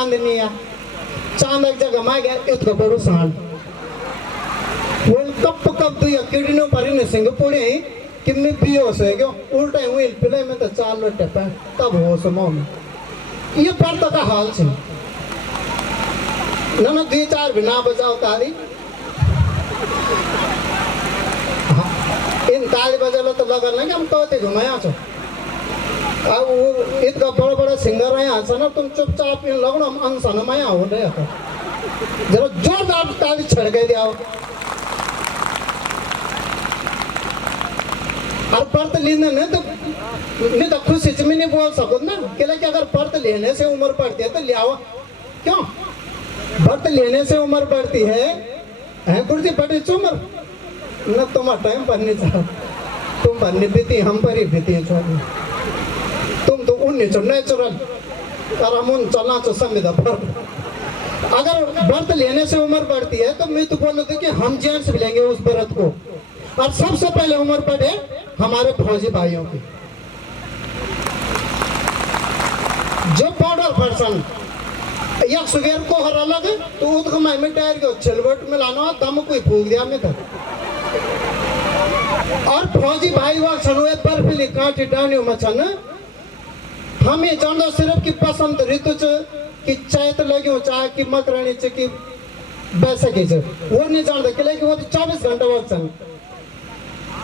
चांदनी है चांद एक जगह माय गया इतना बड़ो सांड वो कप तो या किडनी पर इन सिंगापुर है कि मैं पियो से क्यों उल्टा हुए पिले में तो चाल लटे पे तब हो समो में ये पर्दा का हाल से ना 2-4 बिना बजाओ ताली इन ताली बजालो तो लगा ना कि हम तो घुमाया छो अब वो इतना बड़ा सिंगर है यहाँ से ना तुम चुपचाप इन लगना हम अनसन माया हो रहे हैं जरा जोरदार ताली छड़ गए दिया और पर्त लेने नहीं तो खुशी से मैं नहीं बोल सकूँ ना कि अगर पर्त लेने से उम्र बढ़ती है तो ले आओ क्यों पर्त लेने से उम्र बढ़ती है कुर्सी बड़ी उम्र न तुम्हारा टाइम पर नहीं था तुम पर नहीं बीती हम पर ही बीती है छोड़ी तुम तो उन नेचुरल और हम उन चलना तो संविदा पर अगर व्रत लेने से उम्र बढ़ती है तो मैं तो बोल रहा कि हम जेंट्स भी लेंगे उस व्रत को और सबसे पहले उम्र बढ़े हमारे फौजी भाइयों की जो पाउडर पर्सन या सुगेर को हर अलग है तो उसको मैं टायर के छिलवट में लाना दम कोई फूक दिया मैं था और फौजी भाई वक्त छनुए बर्फीली कांटी डानी मचन हमें जानना सिर्फ की पसंद ऋतु च कि चैत लगे चाहे कि मकरानी च कि बैसाखी च वो नहीं जानते कि लेकिन वो तो 24 घंटा वक्त छन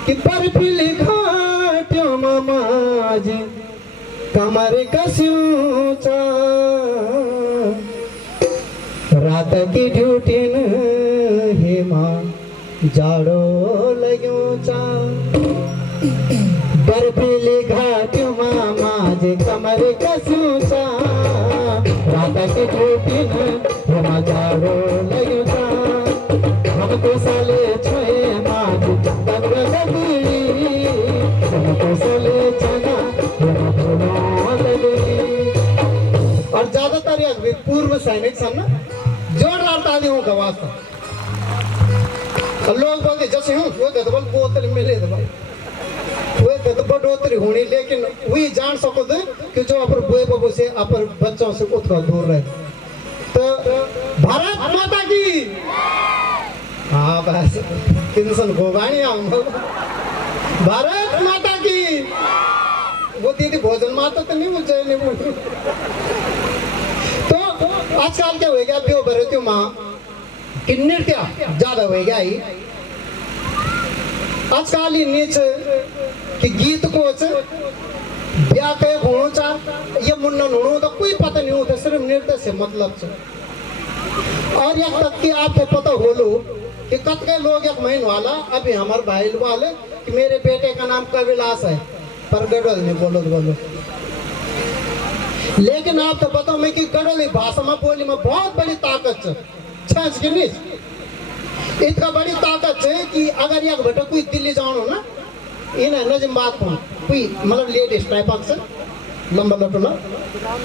कि बर्फीली घाटियों माज कमर कस्यूं चा रात की ड्यूटी न हेमा जाड़ो लग्यो चा बर्फीली घाटियों माज कमर कस्यूं चा रात की ड्यूटी न हेमा जाड़ो लग्यो चा हमको साले छोए माज दंग लगड़ी हमको साले चना हेमा भूलो लगड़ी और ज्यादातर ये पूर्व सैनिक सन ना जोरदार तालियों का वास्ता लोग बोलते जैसे हूँ वो तो बोल बोतल मिले तो भाई वो तो बढ़ोतरी होनी लेकिन वही जान सको थे कि जो अपर बुए बाबू से अपर बच्चों से उतना दूर रहे तो भारत माता की हाँ बस किंसन गोवानी आऊँ भारत माता की वो दीदी भोजन माता तो नहीं मुझे नहीं बोल तो आजकल क्या हो गया प्यो भरती माँ कि नृत्य ज्यादा हो गया ही आजकल ही नीच कि गीत को ब्याह के होना चाह ये मुन्नन होना तो कोई पता नहीं होता सिर्फ नृत्य से मतलब से और यहाँ तक कि आपको पता हो लो कि कत के लोग एक महीन वाला अभी हमारे भाई वाले कि मेरे बेटे का नाम कविलास है पर गढ़वाल में बोलो लेकिन आप तो बताओ मैं कि गढ़वाली भाषा में बोली में बहुत बड़ी ताकत छाछ की नहीं इतना बड़ी ताकत है कि अगर एक बेटा कोई दिल्ली जानो ना इन नजम बात को कोई मतलब लेडीज टाइप से लंबा लटोला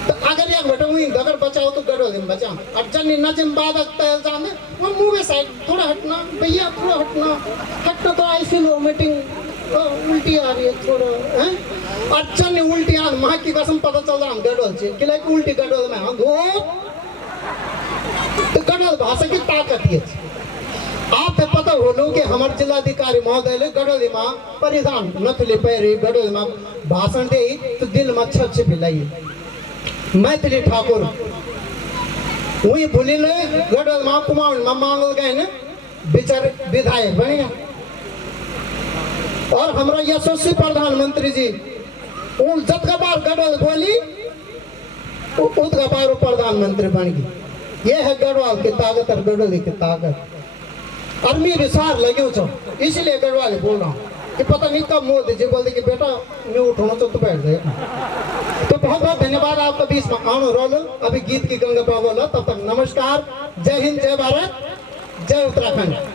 तो अगर एक बेटा वही अगर बचाओ तो गढ़वाली में बचाओ और जन नजम बात तय जाने वो मुंह में साइड थोड़ा हटना भैया थोड़ा हटना तो ऐसी लो मीटिंग उल्टी आ रही है थोड़ा हैं अच्छा नहीं उल्टी आ माँ की कसम पता चल रहा हम गढ़वाल से कि लाइक उल्टी गढ़वाल में हाँ गो तो गढ़वाल भाषा की ताकत है आपको पता हो लो कि हमारे जिलाधिकारी महोदय ने गढ़वाली माँ परिधान नथली पैरी गढ़वाली माँ भाषण दे तो दिल में अच्छे भिलाई मैथिली ठाकुर वही भूली ले गढ़वाल माँ कुमार माँ मांगल गए ने बेचारे विधायक बने और हमारा यशस्वी प्रधानमंत्री जी उन जब का बार गढ़वाल बोली उतका बार प्रधानमंत्री बन गई ये है गढ़वाल की ताकत और गढ़वाली की ताकत और मैं विचार लगे छो इसलिए गढ़वाली बोल रहा हूँ कि पता नहीं कब मोदी जी बोलते कि बेटा मैं उठाऊँ तो बैठ जाए तो बहुत बहुत धन्यवाद आपका बीच में आनो रोल अभी गीत की गंगा बोला तब तक नमस्कार जय हिंद जय भारत जय उत्तराखंड।